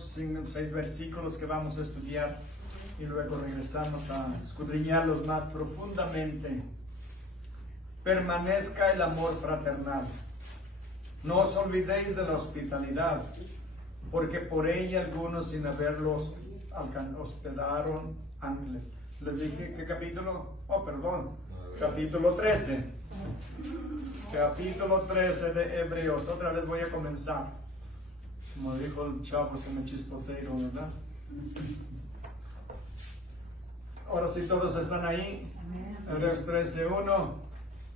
6 versículos que vamos a estudiar y luego regresamos a escudriñarlos más profundamente. Permanezca el amor fraternal. No os olvidéis de la hospitalidad, porque por ella algunos sin haberlos hospedaron ángeles. Les dije, ¿qué capítulo? Oh, perdón, capítulo 13. Capítulo 13 de Hebreos. Otra vez voy a comenzar. Como dijo el chavo, se me chispoteó, ¿verdad? Ahora sí, todos están ahí. Hebreos 13:1.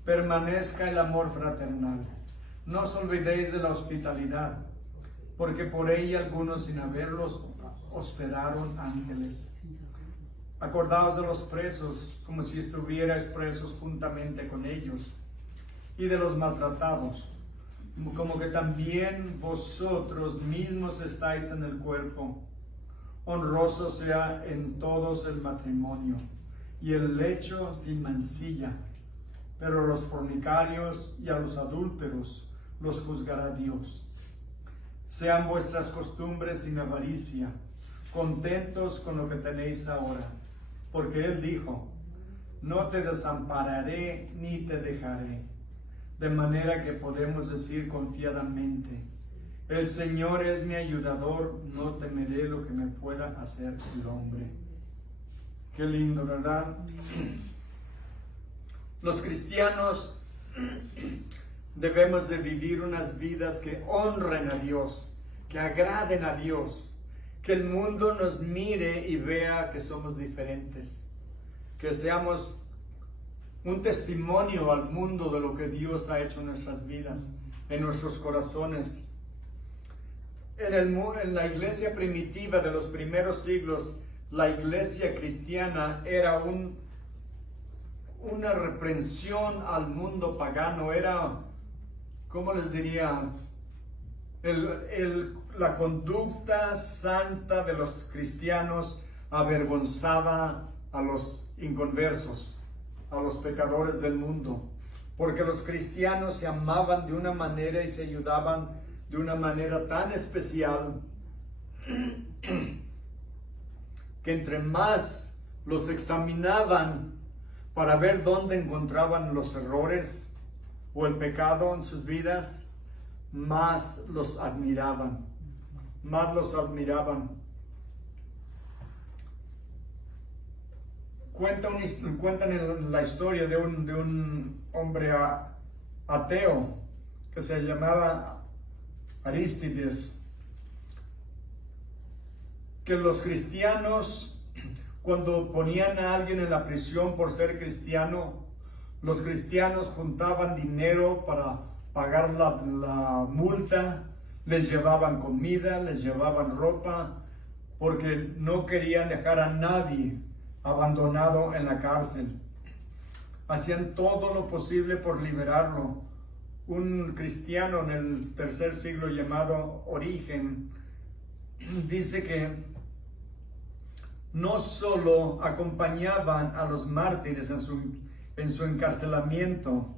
Permanezca el amor fraternal. No os olvidéis de la hospitalidad, porque por ella algunos sin haberlos hospedaron ángeles. Acordaos de los presos, como si estuvierais presos juntamente con ellos, y de los maltratados, como que también vosotros mismos estáis en el cuerpo. Honroso sea en todos el matrimonio, y el lecho sin mancilla, pero los fornicarios y a los adúlteros los juzgará Dios. Sean vuestras costumbres sin avaricia, contentos con lo que tenéis ahora, porque Él dijo, no te desampararé ni te dejaré. De manera que podemos decir confiadamente, el Señor es mi ayudador, no temeré lo que me pueda hacer el hombre. Qué lindo, ¿verdad? Los cristianos debemos de vivir unas vidas que honren a Dios, que agraden a Dios, que el mundo nos mire y vea que somos diferentes, que seamos un testimonio al mundo de lo que Dios ha hecho en nuestras vidas, en nuestros corazones. En la iglesia primitiva de los primeros siglos, la iglesia cristiana era una reprensión al mundo pagano, era, ¿cómo les diría? La conducta santa de los cristianos avergonzaba a los inconversos, a los pecadores del mundo, porque los cristianos se amaban de una manera y se ayudaban de una manera tan especial que entre más los examinaban para ver dónde encontraban los errores o el pecado en sus vidas, más los admiraban, más los admiraban. Cuentan la historia de un hombre ateo que se llamaba Arístides, que los cristianos, cuando ponían a alguien en la prisión por ser cristiano, los cristianos juntaban dinero para pagar la multa, les llevaban comida, les llevaban ropa, porque no querían dejar a nadie abandonado en la cárcel. Hacían todo lo posible por liberarlo. Un cristiano en el tercer siglo llamado Origen dice que no solo acompañaban a los mártires en su encarcelamiento,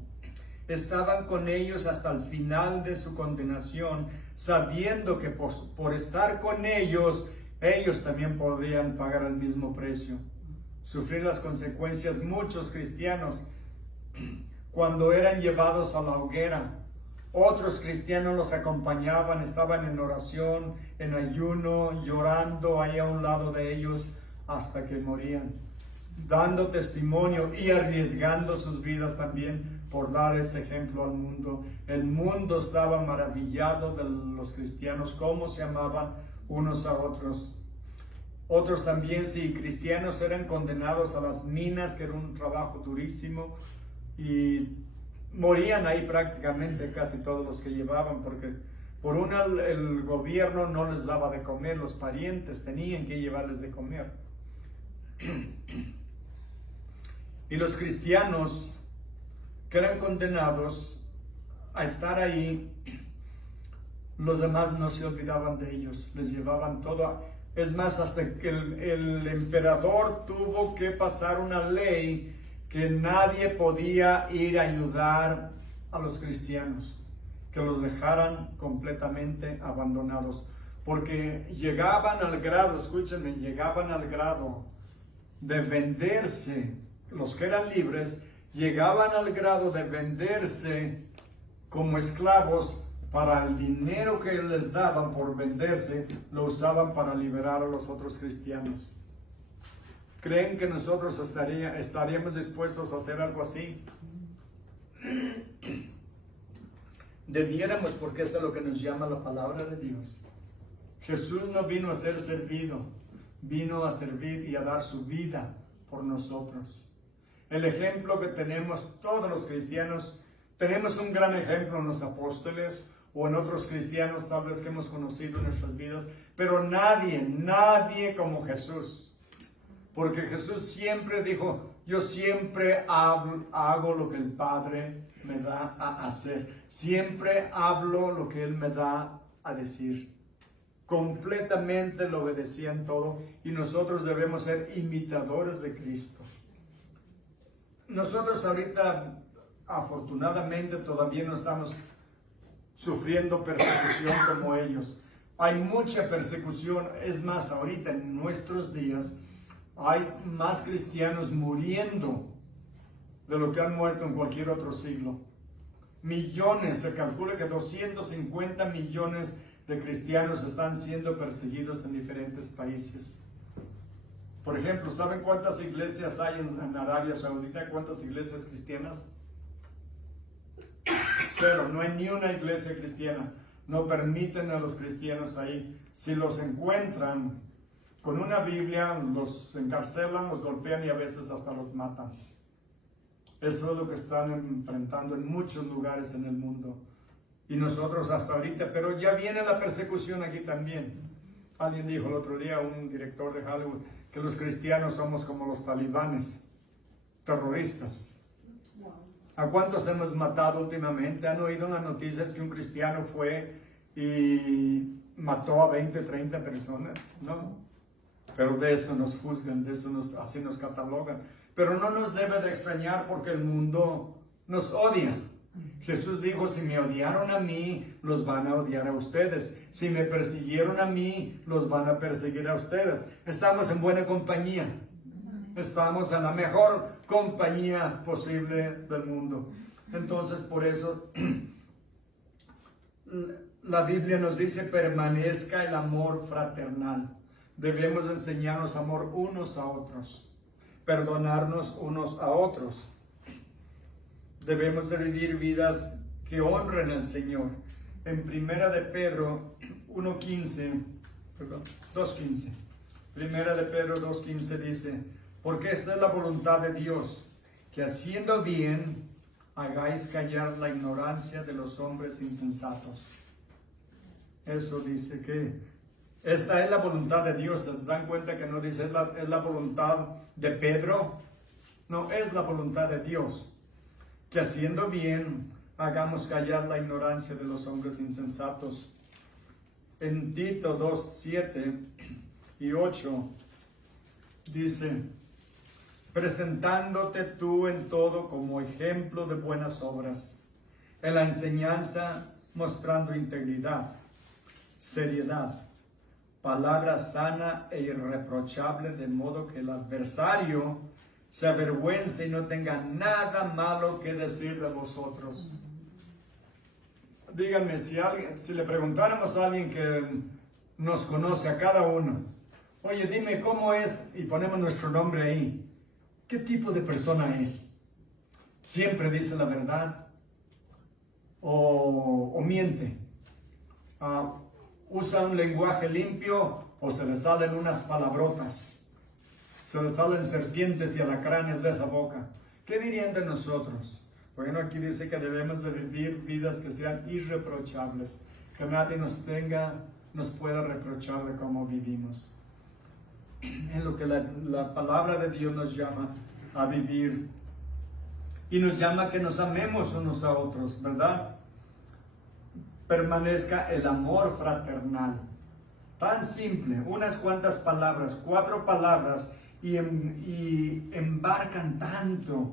estaban con ellos hasta el final de su condenación, sabiendo que por estar con ellos, ellos también podían pagar el mismo precio, sufrir las consecuencias. Muchos cristianos, cuando eran llevados a la hoguera, otros cristianos los acompañaban, estaban en oración, en ayuno, llorando ahí a un lado de ellos hasta que morían, dando testimonio y arriesgando sus vidas también por dar ese ejemplo al mundo. El mundo estaba maravillado de los cristianos, cómo se amaban unos a otros. Otros también, si cristianos, eran condenados a las minas, que era un trabajo durísimo, y morían ahí prácticamente casi todos los que llevaban, porque por una el gobierno no les daba de comer, los parientes tenían que llevarles de comer. Y los cristianos que eran condenados a estar ahí, los demás no se olvidaban de ellos, les llevaban todo. Es más, hasta que el emperador tuvo que pasar una ley que nadie podía ir a ayudar a los cristianos, que los dejaran completamente abandonados, porque llegaban al grado, escúchenme, llegaban al grado de venderse, los que eran libres, llegaban al grado de venderse como esclavos para el dinero que les daban por venderse, lo usaban para liberar a los otros cristianos. ¿Creen que nosotros estaríamos dispuestos a hacer algo así? Debiéramos, porque eso es lo que nos llama la palabra de Dios. Jesús no vino a ser servido, vino a servir y a dar su vida por nosotros. El ejemplo que tenemos todos los cristianos, tenemos un gran ejemplo en los apóstoles o en otros cristianos tal vez que hemos conocido en nuestras vidas, pero nadie como Jesús. Porque Jesús siempre dijo, yo siempre hago lo que el Padre me da a hacer. Siempre hablo lo que Él me da a decir. Completamente lo obedecía en todo y nosotros debemos ser imitadores de Cristo. Nosotros ahorita, afortunadamente, todavía no estamos sufriendo persecución como ellos. Hay mucha persecución, es más, ahorita en nuestros días hay más cristianos muriendo de lo que han muerto en cualquier otro siglo. Millones, se calcula que 250 millones de cristianos están siendo perseguidos en diferentes países. Por ejemplo, ¿saben cuántas iglesias hay en Arabia Saudita? ¿Cuántas iglesias cristianas? 0, no hay ni una iglesia cristiana. No permiten a los cristianos ahí. Si los encuentran con una Biblia, los encarcelan, los golpean y a veces hasta los matan. Eso es lo que están enfrentando en muchos lugares en el mundo. Y nosotros hasta ahorita, pero ya viene la persecución aquí también. Alguien dijo el otro día, un director de Hollywood, que los cristianos somos como los talibanes, terroristas. ¿A cuántos hemos matado últimamente? ¿Han oído las noticias que un cristiano fue y mató a 20, 30 personas? No. Pero de eso nos juzgan, de eso así nos catalogan. Pero no nos debe de extrañar porque el mundo nos odia. Jesús dijo, si me odiaron a mí, los van a odiar a ustedes. Si me persiguieron a mí, los van a perseguir a ustedes. Estamos en buena compañía. Estamos en la mejor compañía posible del mundo. Entonces, por eso, la Biblia nos dice, permanezca el amor fraternal. Debemos enseñarnos amor unos a otros, perdonarnos unos a otros. Debemos de vivir vidas que honren al Señor. En Primera de Pedro 2.15, Primera de Pedro 2.15 dice, porque esta es la voluntad de Dios, que haciendo bien hagáis callar la ignorancia de los hombres insensatos. Eso dice que esta es la voluntad de Dios. ¿Se dan cuenta que no dice es la voluntad de Pedro? No, es la voluntad de Dios. Que haciendo bien hagamos callar la ignorancia de los hombres insensatos. En Tito 2, 7 y 8 dice, presentándote tú en todo como ejemplo de buenas obras, en la enseñanza mostrando integridad, seriedad, palabra sana e irreprochable, de modo que el adversario se avergüence y no tenga nada malo que decir de vosotros. Díganme, si le preguntáramos a alguien que nos conoce a cada uno, oye, dime cómo es, y ponemos nuestro nombre ahí, ¿qué tipo de persona es? ¿Siempre dice la verdad? ¿O miente? ¿Usa un lenguaje limpio o se le salen unas palabrotas? Se le salen serpientes y alacranes de esa boca. ¿Qué dirían de nosotros? Bueno, aquí dice que debemos de vivir vidas que sean irreprochables, que nadie nos pueda reprochar de cómo vivimos. Es lo que la palabra de Dios nos llama a vivir. Y nos llama a que nos amemos unos a otros, ¿verdad? Permanezca el amor fraternal. Tan simple, unas cuantas palabras, 4 palabras, y embarcan tanto.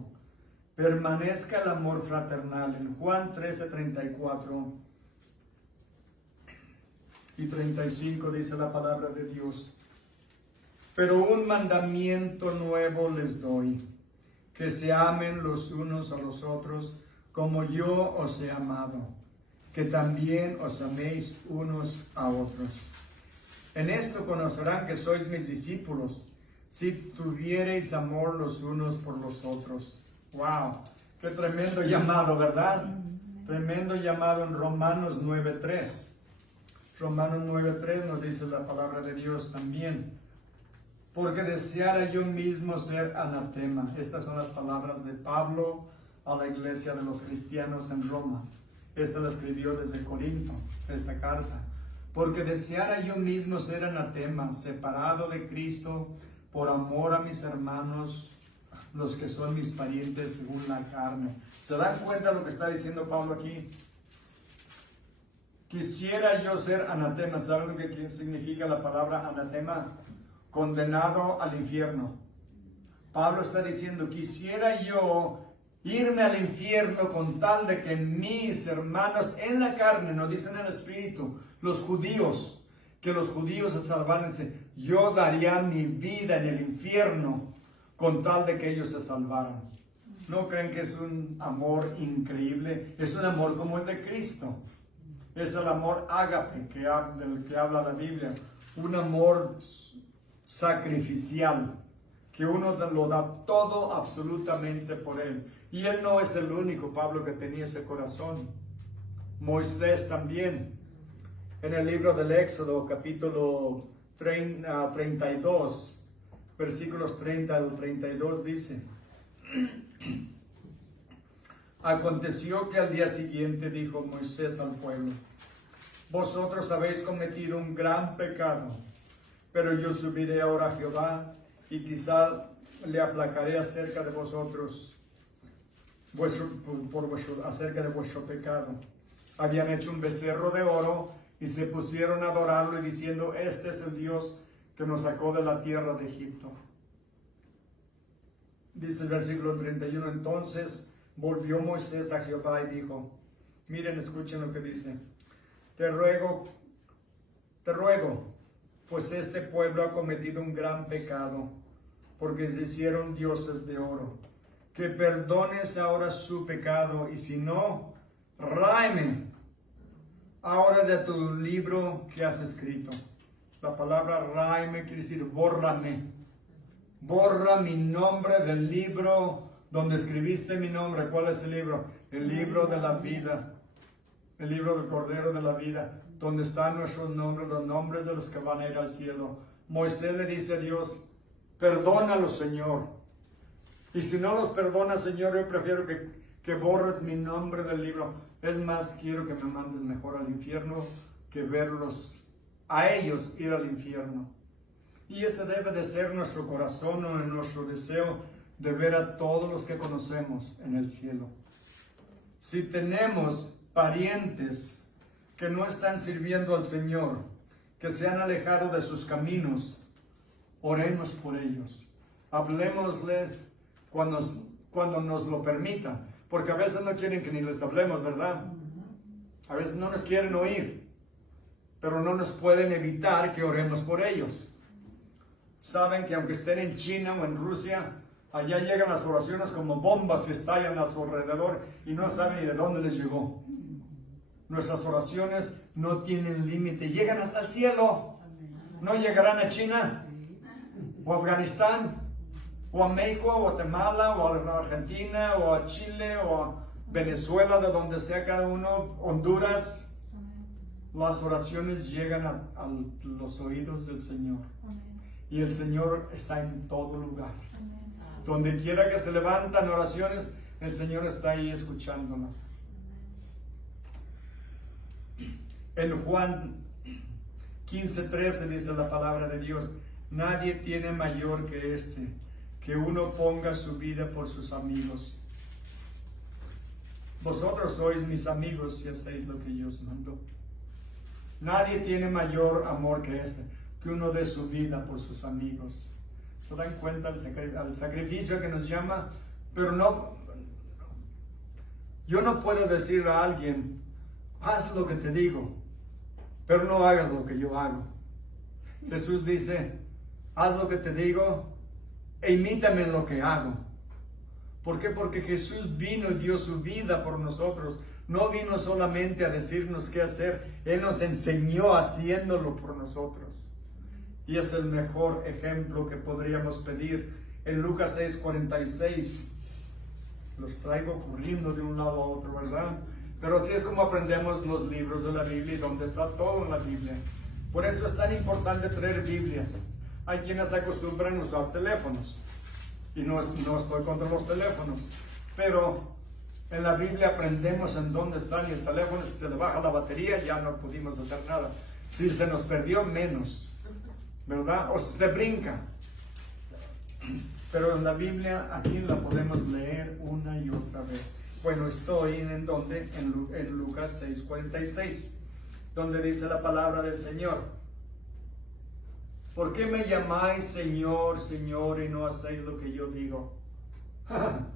Permanezca el amor fraternal. En Juan 13:34 y 35 dice la palabra de Dios. Pero un mandamiento nuevo les doy, que se amen los unos a los otros como yo os he amado, que también os améis unos a otros. En esto conocerán que sois mis discípulos, si tuviereis amor los unos por los otros. ¡Wow! ¡Qué tremendo llamado!, ¿verdad? Tremendo llamado en Romanos 9:3. Romanos 9:3 nos dice la palabra de Dios también. Porque deseara yo mismo ser anatema. Estas son las palabras de Pablo a la iglesia de los cristianos en Roma. Esta la escribió desde Corinto, esta carta. Porque deseara yo mismo ser anatema, separado de Cristo, por amor a mis hermanos, los que son mis parientes según la carne. ¿Se dan cuenta de lo que está diciendo Pablo aquí? Quisiera yo ser anatema. ¿Saben lo que significa la palabra anatema? Condenado al infierno. Pablo está diciendo, quisiera yo irme al infierno con tal de que mis hermanos en la carne, no dicen en el espíritu, los judíos, que los judíos se salvaran. Yo daría mi vida en el infierno con tal de que ellos se salvaran. ¿No creen que es un amor increíble? Es un amor como el de Cristo. Es el amor ágape del que habla la Biblia. Un amor sacrificial, que uno lo da todo absolutamente por él. Y él no es el único, Pablo, que tenía ese corazón. Moisés también. En el libro del Éxodo, capítulo 32, versículos 30 al 32, dice: Aconteció que al día siguiente dijo Moisés al pueblo: Vosotros habéis cometido un gran pecado, pero yo subiré ahora a Jehová, y quizá le aplacaré acerca de vosotros, acerca de vuestro pecado. Habían hecho un becerro de oro, y se pusieron a adorarlo, y diciendo: Este es el Dios que nos sacó de la tierra de Egipto. Dice el versículo 31, entonces volvió Moisés a Jehová y dijo, miren, escuchen lo que dice: Te ruego, pues este pueblo ha cometido un gran pecado, porque se hicieron dioses de oro, que perdones ahora su pecado, y si no, ráeme ahora de tu libro que has escrito. La palabra ráeme quiere decir bórrame. Borra mi nombre del libro donde escribiste mi nombre. ¿Cuál es el libro? El libro de la vida. El libro del Cordero de la vida, donde están nuestros nombres, los nombres de los que van a ir al cielo. Moisés le dice a Dios: perdónalos, Señor. Y si no los perdonas, Señor, yo prefiero que borres mi nombre del libro. Es más, quiero que me mandes mejor al infierno que verlos a ellos ir al infierno. Y ese debe de ser nuestro corazón, o nuestro deseo, de ver a todos los que conocemos en el cielo. Si tenemos parientes que no están sirviendo al Señor, que se han alejado de sus caminos, oremos por ellos. Hablemosles cuando nos lo permitan, porque a veces no quieren que ni les hablemos, ¿verdad? A veces no nos quieren oír, pero no nos pueden evitar que oremos por ellos. Saben que aunque estén en China o en Rusia, allá llegan las oraciones como bombas que estallan a su alrededor y no saben ni de dónde les llegó. Nuestras oraciones no tienen límite, llegan hasta el cielo. No llegarán a China, o a Afganistán, o a México, o a Guatemala, o a Argentina, o a Chile, o a Venezuela, de donde sea cada uno, Honduras. Las oraciones llegan a los oídos del Señor. Y el Señor está en todo lugar. Donde quiera que se levantan oraciones, el Señor está ahí escuchándolas. En Juan 15:13 dice la palabra de Dios: nadie tiene mayor que este, que uno ponga su vida por sus amigos. Vosotros sois mis amigos si hacéis lo que yo os mando. Nadie tiene mayor amor que este, que uno dé su vida por sus amigos. ¿Se dan cuenta al sacrificio que nos llama? Pero no, yo no puedo decirle a alguien: haz lo que te digo. pero no hagas lo que yo hago. Jesús dice, haz lo que te digo e imítame en lo que hago. ¿Por qué? Porque Jesús vino y dio su vida por nosotros. No vino solamente a decirnos qué hacer, Él nos enseñó haciéndolo por nosotros. Y es el mejor ejemplo que podríamos pedir. En Lucas 6:46, los traigo corriendo de un lado a otro, ¿verdad? Pero así es como aprendemos los libros de la Biblia y donde está todo en la Biblia. Por eso es tan importante traer Biblias. Hay quienes acostumbran usar teléfonos. Y no estoy contra los teléfonos. Pero en la Biblia aprendemos en dónde están, y el teléfono, si se le baja la batería, ya no pudimos hacer nada. Si se nos perdió, menos, ¿verdad? O si se brinca. Pero en la Biblia, aquí la podemos leer una y otra vez. Bueno, estoy en donde, en Lucas 6:46, donde dice la palabra del Señor. ¿Por qué me llamáis Señor, Señor, y no hacéis lo que yo digo?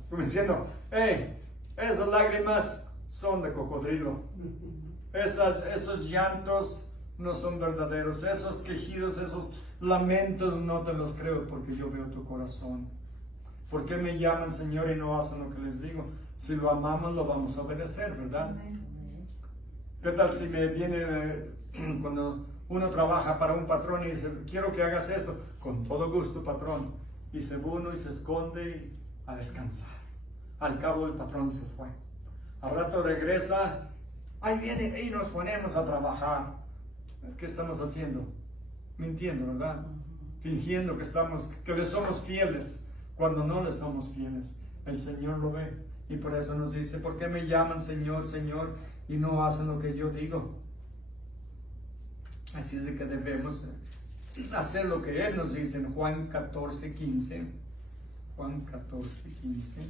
Como diciendo, esas lágrimas son de cocodrilo. Esos llantos no son verdaderos. Esos quejidos, esos lamentos no te los creo, porque yo veo tu corazón. ¿Por qué me llaman Señor y no hacen lo que les digo? Si lo amamos, lo vamos a obedecer, ¿verdad? ¿Qué tal si me viene cuando uno trabaja para un patrón y dice, quiero que hagas esto? Con todo gusto, patrón. Y se uno y se esconde a descansar. Al cabo el patrón se fue. Al rato regresa, ahí viene y nos ponemos a trabajar. ¿Qué estamos haciendo? Mintiendo, ¿verdad? Fingiendo que le somos fieles cuando no le somos fieles. El Señor lo ve y por eso nos dice, ¿por qué me llaman Señor, Señor y no hacen lo que yo digo? Así es de que debemos hacer lo que Él nos dice en Juan 14:15. Juan 14:15.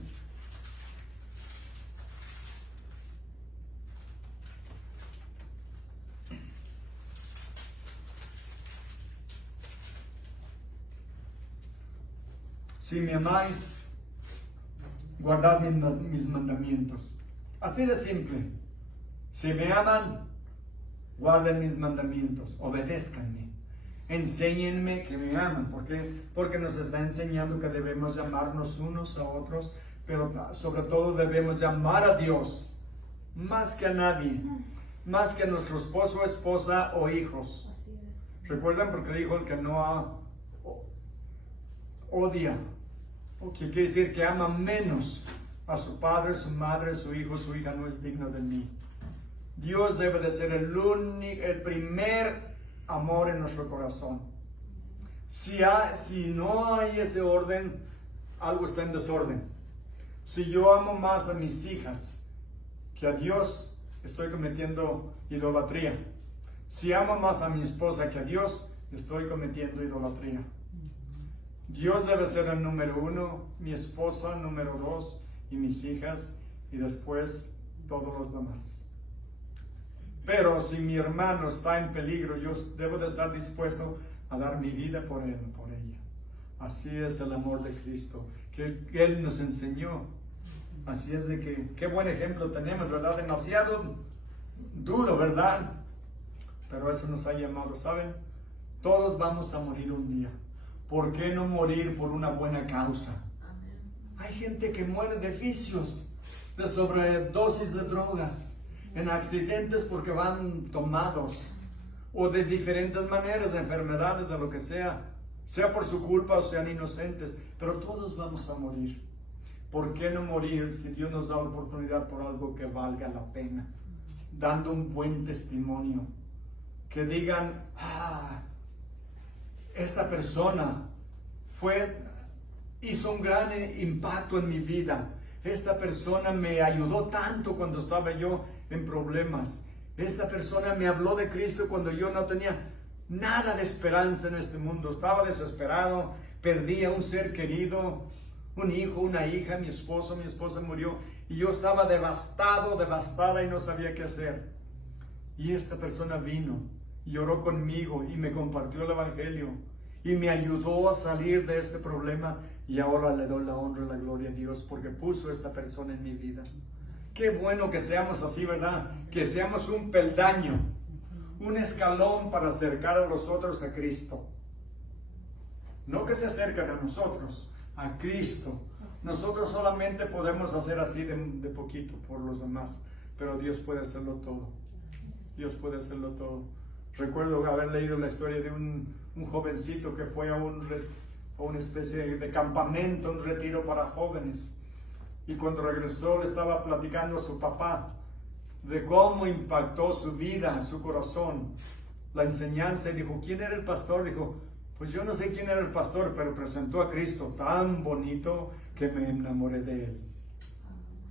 Si me amáis, guardad mis mandamientos. Así de simple. Si me aman, guarden mis mandamientos, obedézcanme, enséñenme que me aman. ¿Por qué? Porque nos está enseñando que debemos amarnos unos a otros, pero sobre todo debemos amar a Dios más que a nadie, más que a nuestro esposo, esposa o hijos. ¿Recuerdan? Porque dijo el que no odia, o que quiere decir que ama menos a su padre, su madre, su hijo, su hija, no es digno de mí. Dios debe de ser el primer amor en nuestro corazón. Si no hay ese orden, algo está en desorden. Si yo amo más a mis hijas que a Dios, estoy cometiendo idolatría. Si amo más a mi esposa que a Dios, estoy cometiendo idolatría. Dios debe ser el número uno, mi esposa número dos, y mis hijas, y después todos los demás. Pero si mi hermano está en peligro, yo debo de estar dispuesto a dar mi vida por él, por ella. Así es el amor de Cristo, que Él nos enseñó. Así es de que, qué buen ejemplo tenemos, ¿verdad? Demasiado duro, ¿verdad? Pero eso nos ha llamado, ¿saben? Todos vamos a morir un día. ¿Por qué no morir por una buena causa? Hay gente que muere de vicios, de sobredosis de drogas, en accidentes porque van tomados, o de diferentes maneras, de enfermedades, de lo que sea por su culpa o sean inocentes, pero todos vamos a morir. ¿Por qué no morir si Dios nos da la oportunidad por algo que valga la pena? Dando un buen testimonio, que digan, esta persona hizo un gran impacto en mi vida. Esta persona me ayudó tanto cuando estaba yo en problemas. Esta persona me habló de Cristo cuando yo no tenía nada de esperanza en este mundo. Estaba desesperado, perdía un ser querido, un hijo, una hija, mi esposa murió. Y yo estaba devastada y no sabía qué hacer. Y esta persona vino, lloró conmigo y me compartió el Evangelio. Y me ayudó a salir de este problema. Y ahora le doy la honra y la gloria a Dios porque puso esta persona en mi vida. Qué bueno que seamos así, ¿verdad? Que seamos un peldaño un escalón para acercar a los otros a Cristo. No que se acerquen a nosotros, a Cristo. Nosotros solamente podemos hacer así de poquito por los demás, pero Dios puede hacerlo todo. Dios puede hacerlo todo. Recuerdo haber leído la historia de un jovencito que fue a una especie de campamento, un retiro para jóvenes. Y cuando regresó le estaba platicando a su papá de cómo impactó su vida, su corazón, la enseñanza. Y dijo, ¿quién era el pastor? Dijo, pues yo no sé quién era el pastor, pero presentó a Cristo tan bonito que me enamoré de él.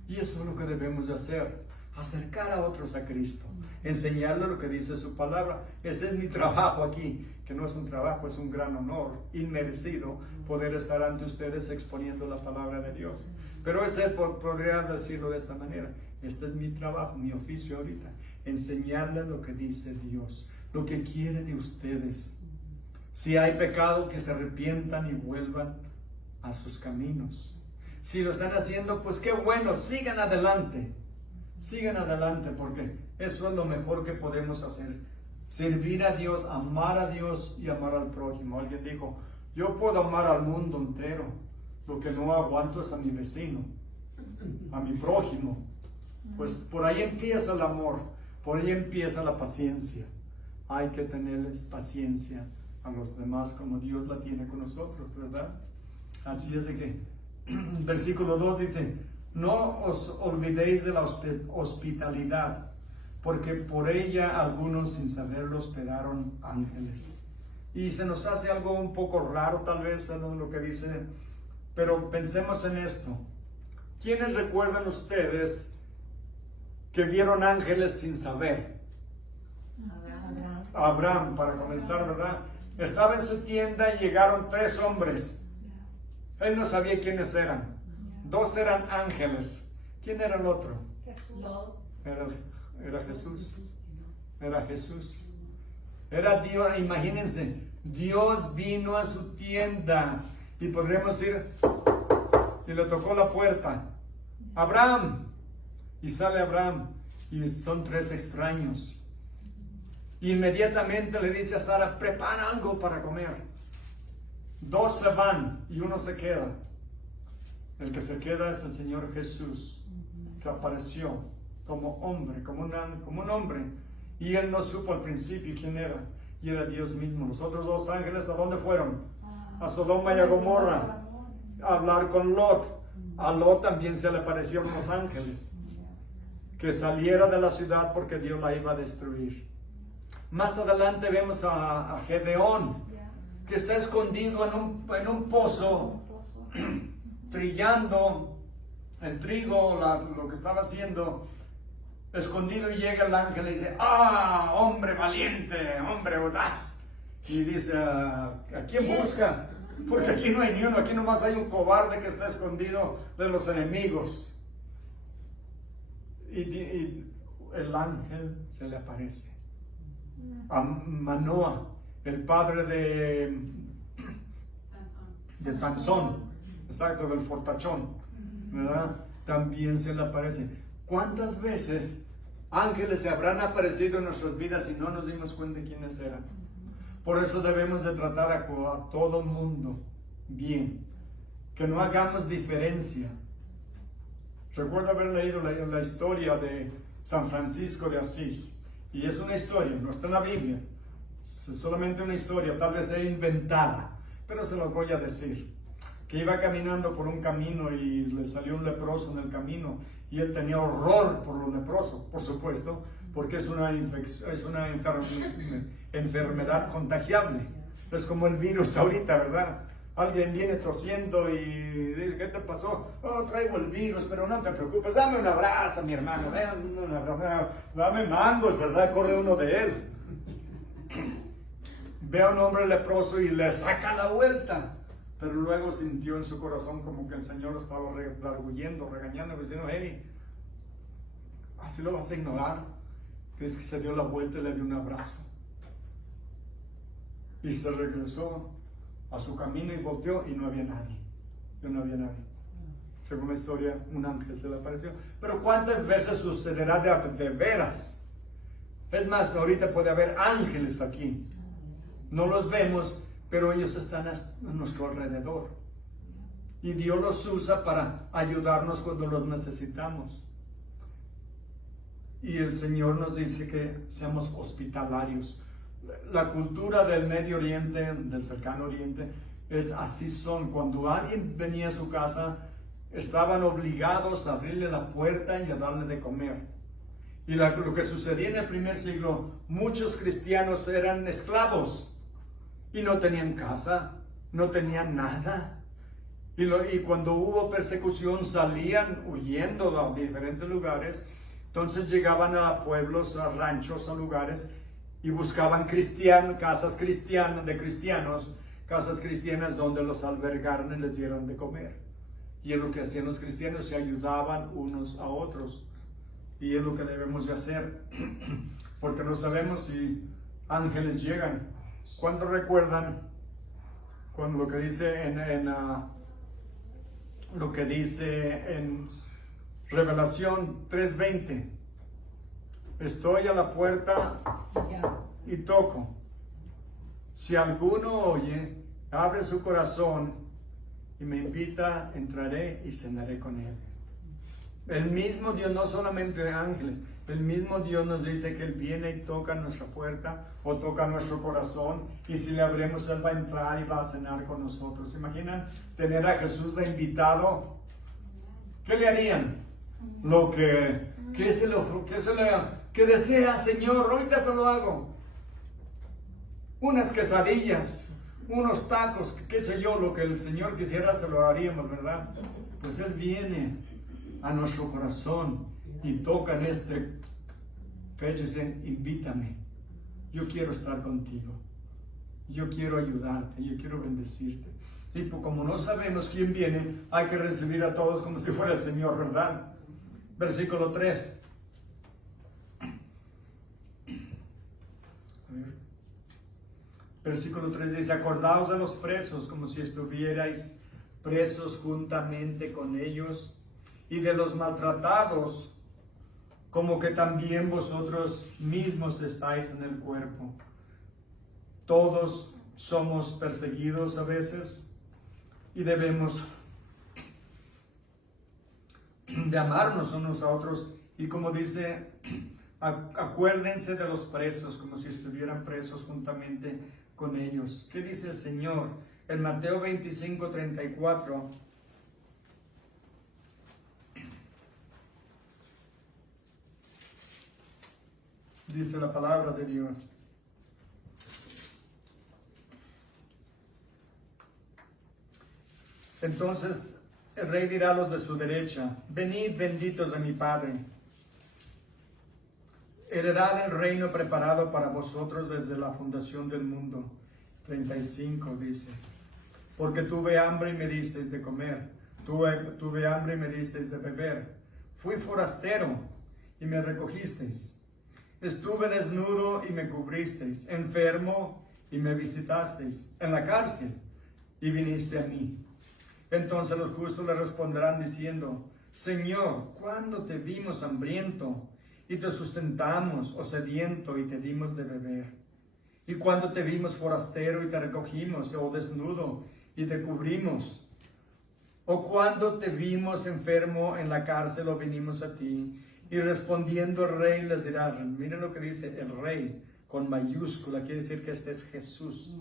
Y eso es lo que debemos de hacer, acercar a otros a Cristo, enseñarle lo que dice su palabra. Ese es mi trabajo aquí, que no es un trabajo, es un gran honor, inmerecido, poder estar ante ustedes exponiendo la palabra de Dios. Pero ese podría decirlo de esta manera, este es mi trabajo, mi oficio ahorita, enseñarles lo que dice Dios, lo que quiere de ustedes. Si hay pecado, que se arrepientan y vuelvan a sus caminos. Si lo están haciendo, pues qué bueno, sigan adelante. Sigan adelante, porque eso es lo mejor que podemos hacer. Servir a Dios, amar a Dios y amar al prójimo. Alguien dijo, yo puedo amar al mundo entero, lo que no aguanto es a mi vecino, a mi prójimo. Pues por ahí empieza el amor, por ahí empieza la paciencia. Hay que tenerles paciencia a los demás como Dios la tiene con nosotros, ¿verdad? Así es de que, versículo 2 dice, no os olvidéis de la hospitalidad, porque por ella algunos sin saberlo hospedaron ángeles. Y se nos hace algo un poco raro tal vez, ¿no?, lo que dice, pero pensemos en esto. ¿Quiénes recuerdan ustedes que vieron ángeles sin saber? Abraham, para comenzar, ¿verdad? Estaba en su tienda y llegaron 3 hombres. Él no sabía quiénes eran. 2 eran ángeles. ¿Quién era el otro? Era Jesús. Era Jesús. Era Dios. Imagínense, Dios vino a su tienda y podríamos ir y le tocó la puerta. Abraham. Y sale Abraham y son 3 extraños. Inmediatamente le dice a Sara, prepara algo para comer. 2 se van y 1 se queda. El que se queda es el Señor Jesús, que apareció como hombre, como un hombre. Y él no supo al principio quién era. Y era Dios mismo. Los otros 2 ángeles, ¿a dónde fueron? A Sodoma y a Gomorra. A hablar con Lot. A Lot también se le aparecieron los ángeles. Que saliera de la ciudad porque Dios la iba a destruir. Más adelante vemos a Gedeón, que está escondido en un pozo, trillando el trigo, lo que estaba haciendo, escondido, y llega el ángel y dice, ¡ah, hombre valiente, hombre audaz! Y dice, ¿a quién busca? Porque aquí no hay ni uno, aquí nomás hay un cobarde que está escondido de los enemigos. Y el ángel se le aparece a Manoah, el padre de Sansón, exacto, del fortachón, ¿verdad? También se le aparece. ¿Cuántas veces ángeles se habrán aparecido en nuestras vidas y no nos dimos cuenta de quiénes eran? Por eso debemos de tratar a todo mundo bien, que no hagamos diferencia. Recuerdo haber leído la historia de San Francisco de Asís. Y es una historia, no está en la Biblia. Es solamente una historia, tal vez sea inventada, pero se los voy a decir. Que iba caminando por un camino y le salió un leproso en el camino. Y él tenía horror por los leprosos, por supuesto, porque es una enfermedad contagiable. Es como el virus ahorita, ¿verdad? Alguien viene tosiendo y dice, ¿qué te pasó? Oh, traigo el virus, pero no te preocupes, dame un abrazo, mi hermano, dame mangos, ¿verdad? Corre uno de él. Ve a un hombre leproso y le saca la vuelta, pero luego sintió en su corazón como que el Señor estaba redarguyendo, regañando, diciendo, hey, ¿así lo vas a ignorar? Es que se dio la vuelta y le dio un abrazo. Y se regresó a su camino y volteó y no había nadie. No había nadie. Según la historia, un ángel se le apareció. Pero ¿cuántas veces sucederá de veras Es más, ahorita puede haber ángeles aquí. No los vemos, pero ellos están a nuestro alrededor. Y Dios los usa para ayudarnos cuando los necesitamos. Y el Señor nos dice que seamos hospitalarios. La cultura del Medio Oriente, del Cercano Oriente, es así son. Cuando alguien venía a su casa, estaban obligados a abrirle la puerta y a darle de comer. Y lo que sucedía en el primer siglo, muchos cristianos eran esclavos y no tenían casa, no tenían nada. Y cuando hubo persecución salían huyendo a diferentes lugares. Entonces llegaban a pueblos, a ranchos, a lugares y buscaban casas cristianas de cristianos, casas cristianas donde los albergaran y les dieran de comer. Y es lo que hacían los cristianos, se ayudaban unos a otros. Y es lo que debemos de hacer, porque no sabemos si ángeles llegan. ¿Cuándo recuerdan cuando lo que dice en Revelación 3:20? Estoy a la puerta y toco. Si alguno oye, abre su corazón y me invita, entraré y cenaré con él. El mismo Dios, no solamente ángeles, el mismo Dios nos dice que Él viene y toca nuestra puerta o toca nuestro corazón, y si le abrimos, Él va a entrar y va a cenar con nosotros. ¿Se imaginan tener a Jesús de invitado? ¿Qué le harían? ¿Qué desea, Señor? Ahorita se lo hago. Unas quesadillas, unos tacos, qué sé yo, lo que el Señor quisiera se lo haríamos, ¿verdad? Pues Él viene a nuestro corazón y toca en este pecho y dice, invítame, yo quiero estar contigo, yo quiero ayudarte, yo quiero bendecirte. Y como no sabemos quién viene, hay que recibir a todos como si fuera el Señor, ¿verdad? Versículo 3. Versículo 3 dice, acordaos de los presos como si estuvierais presos juntamente con ellos, y de los maltratados como que también vosotros mismos estáis en el cuerpo. Todos somos perseguidos a veces y debemos de amarnos unos a otros. Y como dice, acuérdense de los presos como si estuvieran presos juntamente con ellos. ¿Qué dice el Señor? En Mateo 25:34. Dice la palabra de Dios. Entonces el rey dirá a los de su derecha, venid benditos de mi Padre, heredad el reino preparado para vosotros desde la fundación del mundo. 35 dice, porque tuve hambre y me disteis de comer, tuve hambre y me disteis de beber, fui forastero y me recogisteis. Estuve desnudo y me cubristeis, enfermo y me visitasteis, en la cárcel y viniste a mí. Entonces los justos le responderán diciendo, Señor, ¿cuándo te vimos hambriento y te sustentamos, o sediento y te dimos de beber? ¿Y cuándo te vimos forastero y te recogimos, o desnudo y te cubrimos? ¿O cuándo te vimos enfermo en la cárcel o vinimos a ti? Y respondiendo el rey les dirá, miren lo que dice el rey, con mayúscula, quiere decir que este es Jesús.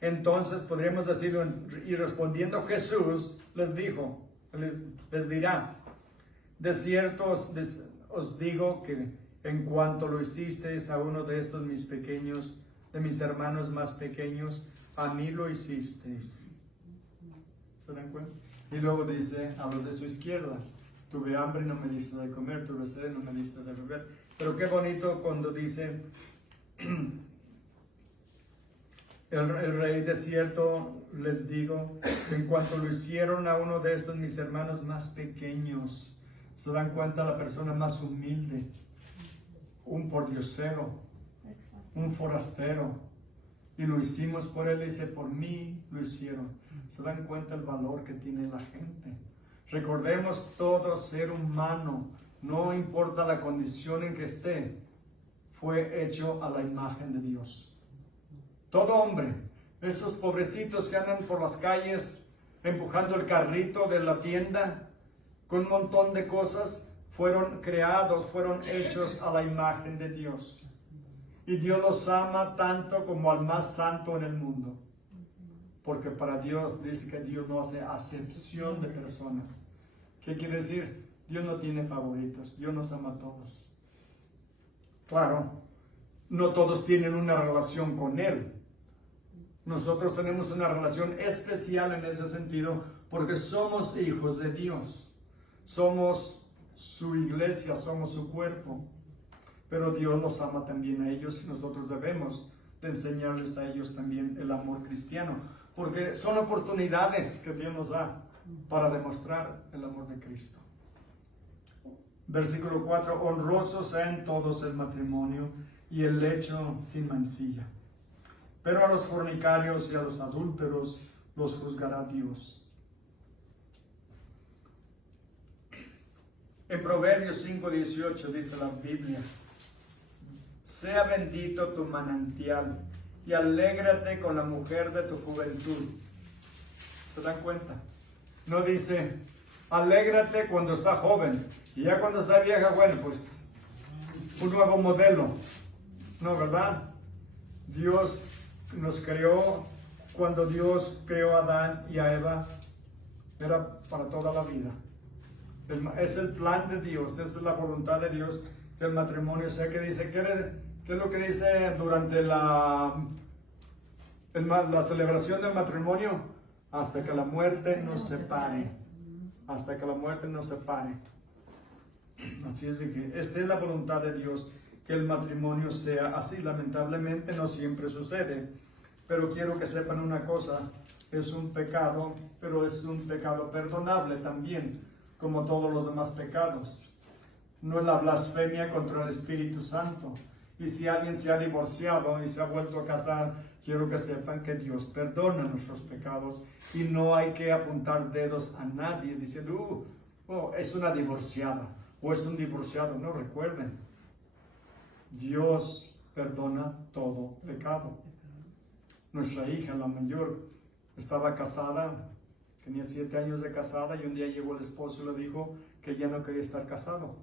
Entonces podríamos decirlo, y respondiendo Jesús les dijo, les dirá, de cierto os digo que en cuanto lo hicisteis a uno de estos mis pequeños, de mis hermanos más pequeños, a mí lo hicisteis. ¿Se dan cuenta? Y luego dice a los de su izquierda, tuve hambre y no me diste de comer, tuve sed y no me diste de beber. Pero qué bonito cuando dice, el rey de cierto les digo, en cuanto lo hicieron a uno de estos mis hermanos más pequeños, se dan cuenta la persona más humilde, un pordiosero, un forastero, y lo hicimos por él, dice, por mí lo hicieron. Se dan cuenta el valor que tiene la gente. Recordemos, todo ser humano, no importa la condición en que esté, fue hecho a la imagen de Dios. Todo hombre, esos pobrecitos que andan por las calles empujando el carrito de la tienda con un montón de cosas, fueron creados, fueron hechos a la imagen de Dios. Y Dios los ama tanto como al más santo en el mundo. Porque para Dios, dice que Dios no hace acepción de personas. ¿Qué quiere decir? Dios no tiene favoritos, Dios nos ama a todos. Claro, no todos tienen una relación con Él. Nosotros tenemos una relación especial en ese sentido porque somos hijos de Dios. Somos su iglesia, somos su cuerpo. Pero Dios los ama también a ellos y nosotros debemos de enseñarles a ellos también el amor cristiano. Porque son oportunidades que Dios nos da para demostrar el amor de Cristo. Versículo 4, honroso sea en todos el matrimonio y el lecho sin mancilla. Pero a los fornicarios y a los adúlteros los juzgará Dios. En Proverbios 5:18 dice la Biblia, sea bendito tu manantial y alégrate con la mujer de tu juventud. ¿Se dan cuenta? No dice, alégrate cuando está joven y ya cuando está vieja, bueno, pues un nuevo modelo. No, ¿verdad? Dios nos creó, cuando Dios creó a Adán y a Eva, era para toda la vida. Es el plan de Dios, es la voluntad de Dios que el matrimonio sea. Que dice, ¿qué es lo que dice durante la celebración del matrimonio? Hasta que la muerte nos separe. Hasta que la muerte nos separe. Así es de que esta es la voluntad de Dios, que el matrimonio sea así. Lamentablemente no siempre sucede, pero quiero que sepan una cosa, es un pecado, pero es un pecado perdonable también, como todos los demás pecados. No es la blasfemia contra el Espíritu Santo. Y si alguien se ha divorciado y se ha vuelto a casar, quiero que sepan que Dios perdona nuestros pecados y no hay que apuntar dedos a nadie diciendo, es una divorciada o es un divorciado. No, recuerden, Dios perdona todo pecado. Nuestra hija, la mayor, estaba casada, tenía 7 años de casada y un día llegó el esposo y le dijo que ya no quería estar casado.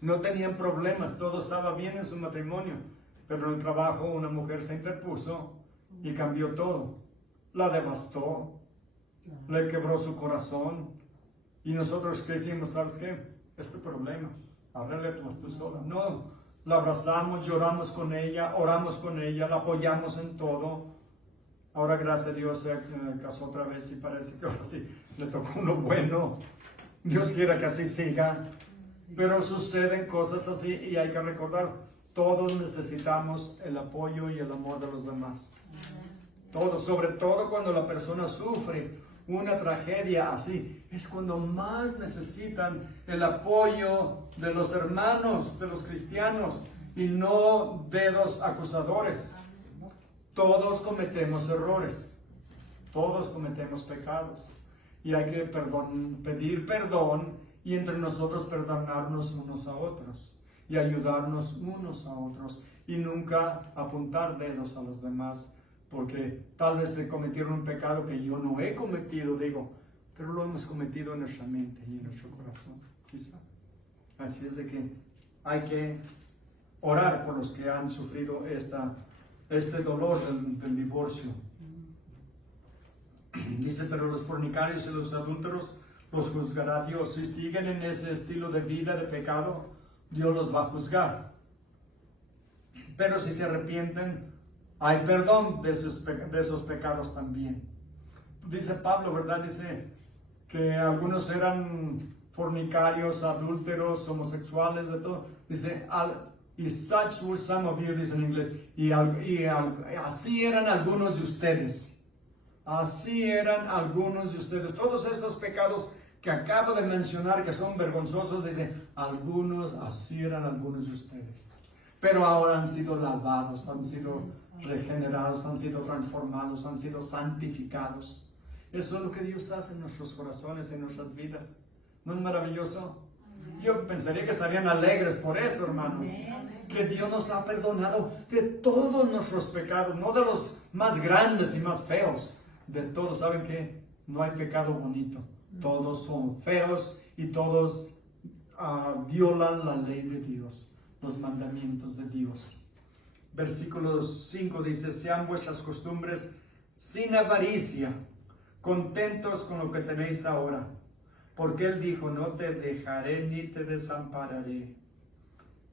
No tenían problemas, todo estaba bien en su matrimonio, pero en el trabajo una mujer se interpuso y cambió todo. La devastó, le quebró su corazón y nosotros crecimos, ¿sabes qué? Es tu problema, arréglatelo tú sola. No, la abrazamos, lloramos con ella, oramos con ella, la apoyamos en todo. Ahora, gracias a Dios, se casó otra vez y parece que ahora sí le tocó uno bueno. Dios quiera que así siga. Pero suceden cosas así y hay que recordar, todos necesitamos el apoyo y el amor de los demás. Todos, sobre todo cuando la persona sufre una tragedia así, es cuando más necesitan el apoyo de los hermanos, de los cristianos, y no dedos acusadores. Todos cometemos errores, todos cometemos pecados, y hay que pedir perdón y entre nosotros perdonarnos unos a otros y ayudarnos unos a otros y nunca apuntar dedos a los demás, porque tal vez se cometieron un pecado que yo no he cometido, digo, pero lo hemos cometido en nuestra mente y en nuestro corazón, quizá. Así es de que hay que orar por los que han sufrido este dolor del divorcio. Dice, pero los fornicarios y los adúlteros los juzgará Dios. Si siguen en ese estilo de vida de pecado, Dios los va a juzgar. Pero si se arrepienten, hay perdón de esos pecados también. Dice Pablo, ¿verdad? Dice que algunos eran fornicarios, adúlteros, homosexuales, de todo. Dice, y such were some of you, dice en inglés, y así eran algunos de ustedes. Así eran algunos de ustedes. Todos estos pecados que acabo de mencionar, que son vergonzosos, dice, así eran algunos de ustedes. Pero ahora han sido lavados, han sido regenerados, han sido transformados, han sido santificados. Eso es lo que Dios hace en nuestros corazones, en nuestras vidas. ¿No es maravilloso? Yo pensaría que estarían alegres por eso, hermanos. que Dios nos ha perdonado de todos nuestros pecados, no de los más grandes y más feos, de todos. ¿Saben qué? No hay pecado bonito, todos son feos y todos violan la ley de Dios, los mandamientos de Dios. Versículo 5 dice: sean vuestras costumbres sin avaricia, contentos con lo que tenéis ahora, porque Él dijo: no te dejaré ni te desampararé.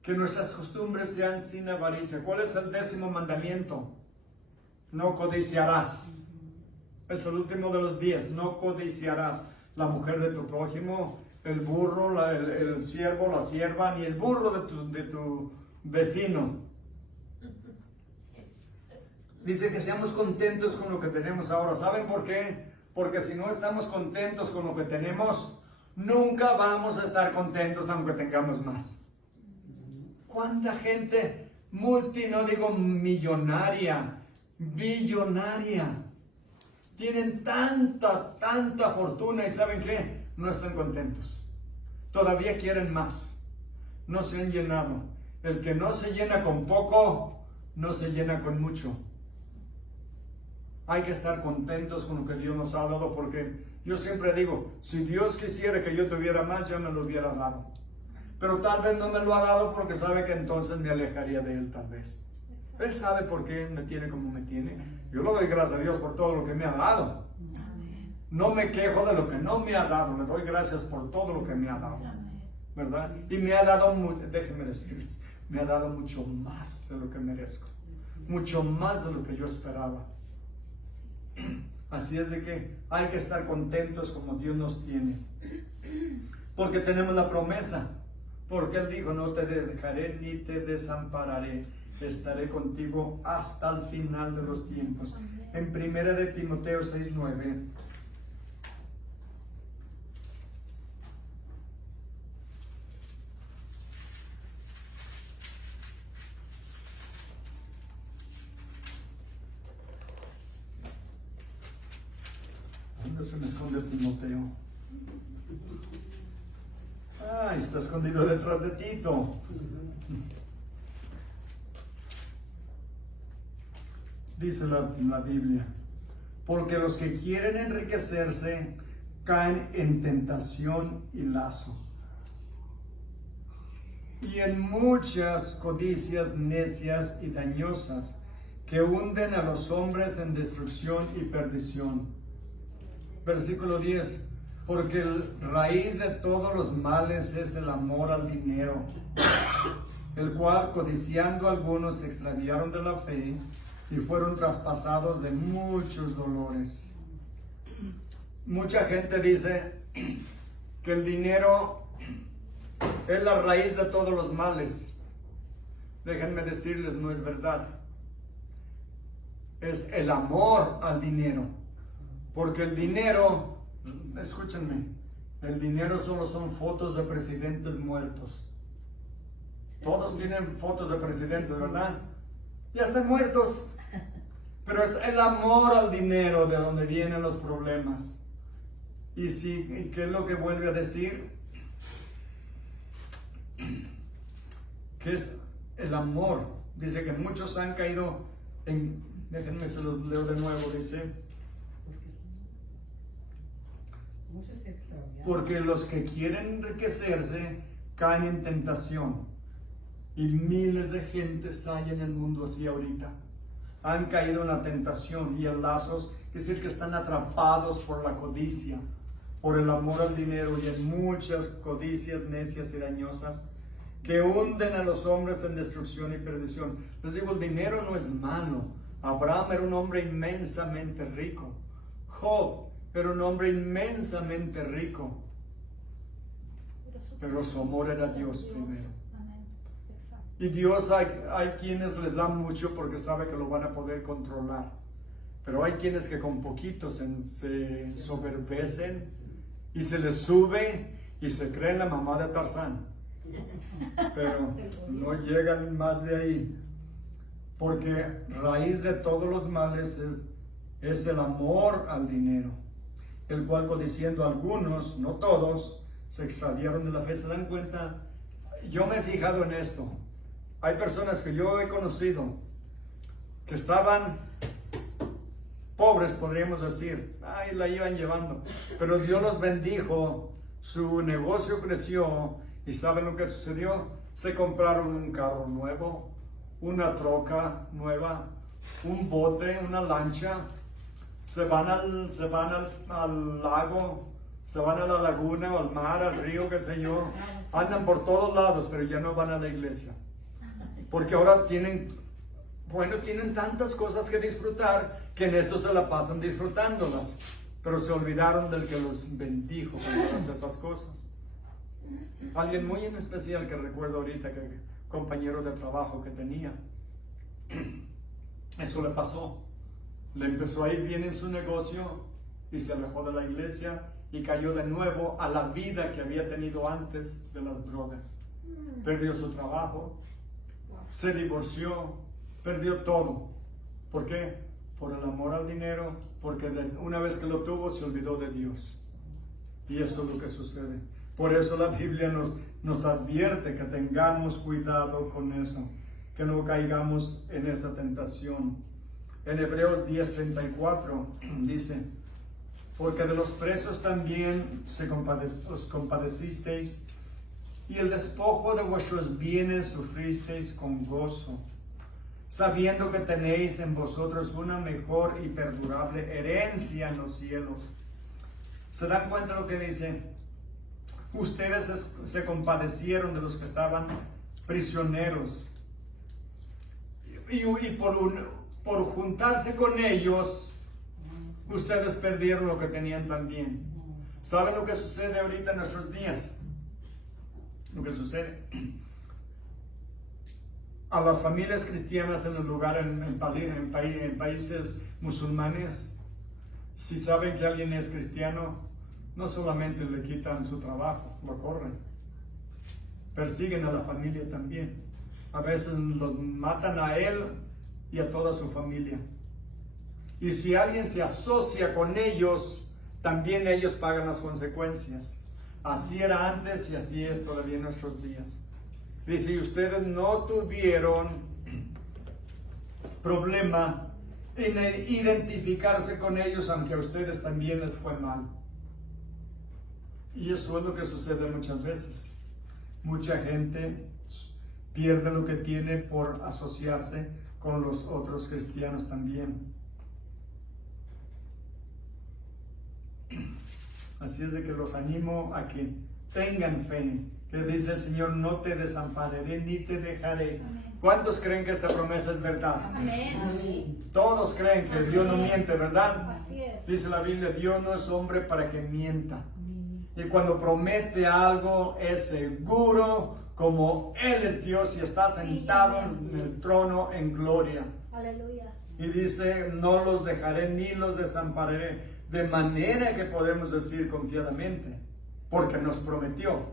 Que nuestras costumbres sean sin avaricia. ¿Cuál es el 10º mandamiento? No codiciarás. Es el último de los 10. No codiciarás la mujer de tu prójimo, el burro, el siervo, la sierva, ni el burro de tu vecino. Dice que seamos contentos con lo que tenemos ahora. ¿Saben por qué? Porque si no estamos contentos con lo que tenemos, nunca vamos a estar contentos aunque tengamos más. ¿Cuánta gente no digo millonaria, billonaria, tienen tanta fortuna y ¿saben qué? No están contentos. Todavía quieren más. No se han llenado. El que no se llena con poco, no se llena con mucho. Hay que estar contentos con lo que Dios nos ha dado, porque yo siempre digo, si Dios quisiera que yo tuviera más, ya me lo hubiera dado. Pero tal vez no me lo ha dado porque sabe que entonces me alejaría de Él, tal vez. Él sabe por qué me tiene como me tiene. Yo le doy gracias a Dios por todo lo que me ha dado. No me quejo de lo que no me ha dado, le doy gracias por todo lo que me ha dado. ¿Verdad? Y me ha dado, déjenme decirles, me ha dado mucho más de lo que merezco. Mucho más de lo que yo esperaba. Así es de que hay que estar contentos como Dios nos tiene. Porque tenemos la promesa. Porque Él dijo: no te dejaré ni te desampararé. Estaré contigo hasta el final de los tiempos. En 1 de Timoteo 6:9. ¿Dónde se me esconde Timoteo? Ay, está escondido detrás de Tito. Dice la Biblia: porque los que quieren enriquecerse caen en tentación y lazo, y en muchas codicias necias y dañosas, que hunden a los hombres en destrucción y perdición. Versículo 10. Porque la raíz de todos los males es el amor al dinero, el cual, codiciando algunos, se extraviaron de la fe y fueron traspasados de muchos dolores. Mucha gente dice que el dinero es la raíz de todos los males. Déjenme decirles, no es verdad. Es el amor al dinero. Porque el dinero, escúchenme, el dinero solo son fotos de presidentes muertos. Todos tienen fotos de presidentes, ¿verdad? Ya están muertos. Pero es el amor al dinero de donde vienen los problemas. ¿Y qué es lo que vuelve a decir? Que es el amor. Dice que muchos han caído en... Déjenme, se los leo de nuevo, dice... Porque los que quieren enriquecerse caen en tentación. Y miles de gentes hay en el mundo así ahorita. Han caído en la tentación y en lazos, es decir, que están atrapados por la codicia, por el amor al dinero y en muchas codicias necias y dañosas que hunden a los hombres en destrucción y perdición. Les digo, el dinero no es malo. Abraham era un hombre inmensamente rico. Job era un hombre inmensamente rico. Pero su amor era Dios primero. Y Dios hay quienes les da mucho porque sabe que lo van a poder controlar. Pero hay quienes que con poquito se ensoberbecen y se les sube y se creen la mamá de Tarzán. Pero no llegan más de ahí. Porque raíz de todos los males es el amor al dinero, el cual, codiciando algunos, no todos, se extraviaron de la fe. ¿Se dan cuenta? Yo me he fijado en esto. Hay personas que yo he conocido que estaban pobres, podríamos decir, ahí la iban llevando, pero Dios los bendijo, su negocio creció, y ¿saben lo que sucedió? Se compraron un carro nuevo, una troca nueva, un bote, una lancha, se van al lago, se van a la laguna o al mar, al río, qué sé yo, andan por todos lados, pero ya no van a la iglesia, porque ahora tienen tantas cosas que disfrutar, que en eso se la pasan disfrutándolas, pero se olvidaron del que los bendijo con todas esas cosas. Alguien muy en especial que recuerdo ahorita, que compañero de trabajo que tenía, eso le pasó. Le empezó a ir bien en su negocio y se alejó de la iglesia y cayó de nuevo a la vida que había tenido antes de las drogas. Perdió su trabajo, se divorció, perdió todo. ¿Por qué? Por el amor al dinero, porque una vez que lo tuvo se olvidó de Dios. Y eso es lo que sucede. Por eso la Biblia nos advierte que tengamos cuidado con eso, que no caigamos en esa tentación. En Hebreos 10:34 dice: porque de los presos también os compadecisteis, y el despojo de vuestros bienes sufristeis con gozo, sabiendo que tenéis en vosotros una mejor y perdurable herencia en los cielos. ¿Se dan cuenta lo que dice? Ustedes se compadecieron de los que estaban prisioneros, y por juntarse con ellos, ustedes perdieron lo que tenían también. ¿Saben lo que sucede ahorita en nuestros días? Lo que sucede a las familias cristianas en el lugar, en países musulmanes, si saben que alguien es cristiano, no solamente le quitan su trabajo, lo corren, persiguen a la familia también. A veces los matan a él y a toda su familia. Y si alguien se asocia con ellos, también ellos pagan las consecuencias. Así era antes y así es todavía en nuestros días. Dice, ustedes no tuvieron problema en identificarse con ellos, aunque a ustedes también les fue mal. Y eso es lo que sucede muchas veces. Mucha gente pierde lo que tiene por asociarse con los otros cristianos también. Así es de que los animo a que tengan fe, que dice el Señor: no te desampararé ni te dejaré. Amén. ¿Cuántos creen que esta promesa es verdad? Amén. Todos creen que Dios no miente, ¿verdad? Así es. Dice la Biblia: Dios no es hombre para que mienta. Y cuando promete algo es seguro, como Él es Dios y está sentado en el trono en gloria. Aleluya. Y dice: no los dejaré ni los desampararé. De manera que podemos decir confiadamente, porque nos prometió.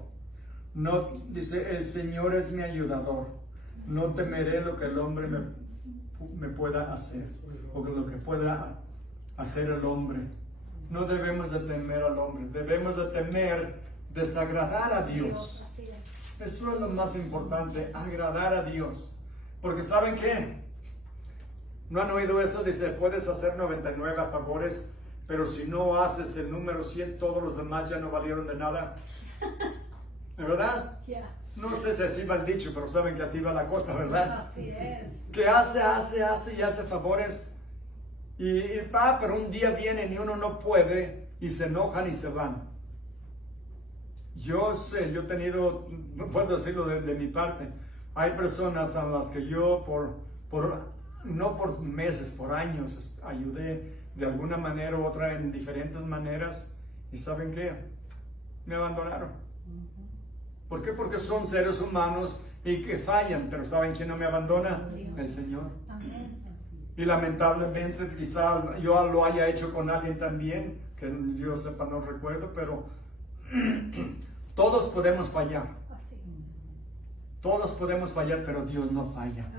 No, dice: el Señor es mi ayudador. No temeré lo que el hombre me pueda hacer, o lo que pueda hacer el hombre. No debemos de temer al hombre, debemos de temer desagradar a Dios. Eso es lo más importante, agradar a Dios. Porque ¿saben qué? ¿No han oído esto? Dice: puedes hacer 99 favores, pero si no haces el número 100, todos los demás ya no valieron de nada. ¿De verdad? Yeah. No sé si así va el dicho, pero saben que así va la cosa, ¿verdad? Así es. Que hace y hace favores. Pero un día vienen y uno no puede y se enojan y se van. Yo sé, yo he tenido, no puedo decirlo de mi parte, hay personas a las que yo no por meses, por años ayudé de alguna manera u otra, en diferentes maneras, y ¿saben qué? Me abandonaron. ¿Por qué? Porque son seres humanos y que fallan, pero ¿saben quién no me abandona? El Señor. Amén. Y lamentablemente quizá yo lo haya hecho con alguien también, que yo sepa, no recuerdo, pero todos podemos fallar. Todos podemos fallar, pero Dios no falla.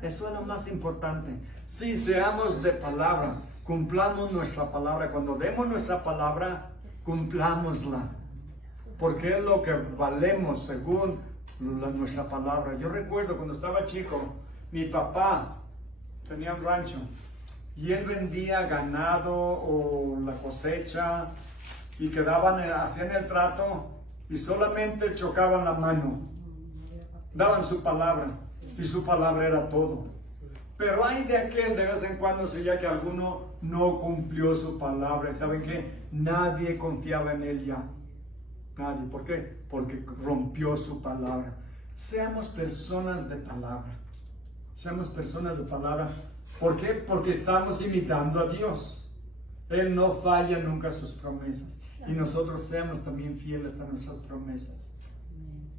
Eso es lo más importante. Sí, seamos de palabra, cumplamos nuestra palabra. Cuando demos nuestra palabra, cumplámosla. Porque es lo que valemos según nuestra palabra. Yo recuerdo cuando estaba chico, mi papá tenía un rancho y él vendía ganado o la cosecha y hacían el trato y solamente chocaban la mano, daban su palabra y su palabra era todo. Pero hay de aquel de vez en cuando sería que alguno no cumplió su palabra. ¿Saben qué? Nadie confiaba en él ya. Nadie. ¿Por qué? Porque rompió su palabra. Seamos personas de palabra. Seamos personas de palabra. ¿Por qué? Porque estamos imitando a Dios. Él no falla nunca sus promesas. Y nosotros seamos también fieles a nuestras promesas.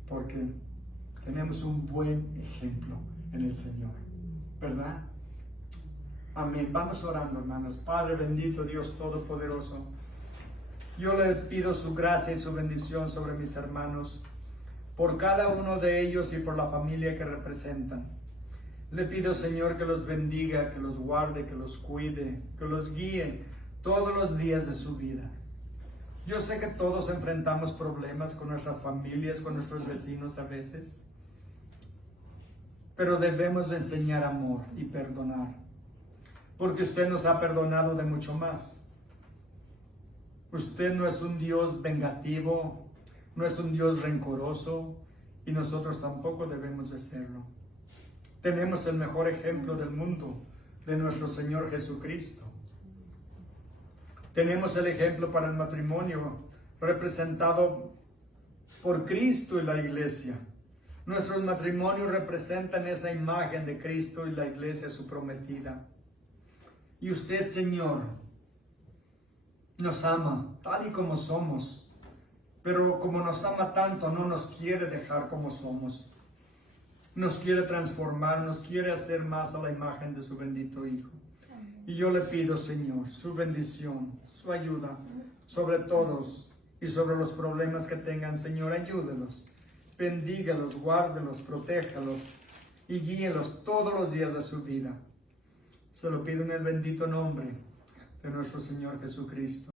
Porque tenemos un buen ejemplo en el Señor. ¿Verdad? Amén. Vamos orando, hermanos. Padre bendito, Dios todopoderoso. Yo le pido su gracia y su bendición sobre mis hermanos, por cada uno de ellos y por la familia que representan. Le pido, Señor, que los bendiga, que los guarde, que los cuide, que los guíe todos los días de su vida. Yo sé que todos enfrentamos problemas con nuestras familias, con nuestros vecinos a veces, pero debemos enseñar amor y perdonar, porque usted nos ha perdonado de mucho más. Usted no es un Dios vengativo, no es un Dios rencoroso, y nosotros tampoco debemos de serlo. Tenemos el mejor ejemplo del mundo, de nuestro Señor Jesucristo. Tenemos el ejemplo para el matrimonio, representado por Cristo y la iglesia. Nuestros matrimonios representan esa imagen de Cristo y la iglesia, su prometida. Y usted, Señor, nos ama tal y como somos, pero como nos ama tanto, no nos quiere dejar como somos. Nos quiere transformar, nos quiere hacer más a la imagen de su bendito Hijo. Y yo le pido, Señor, su bendición, su ayuda sobre todos y sobre los problemas que tengan. Señor, ayúdelos, bendígalos, guárdelos, protéjalos y guíelos todos los días de su vida. Se lo pido en el bendito nombre de nuestro Señor Jesucristo.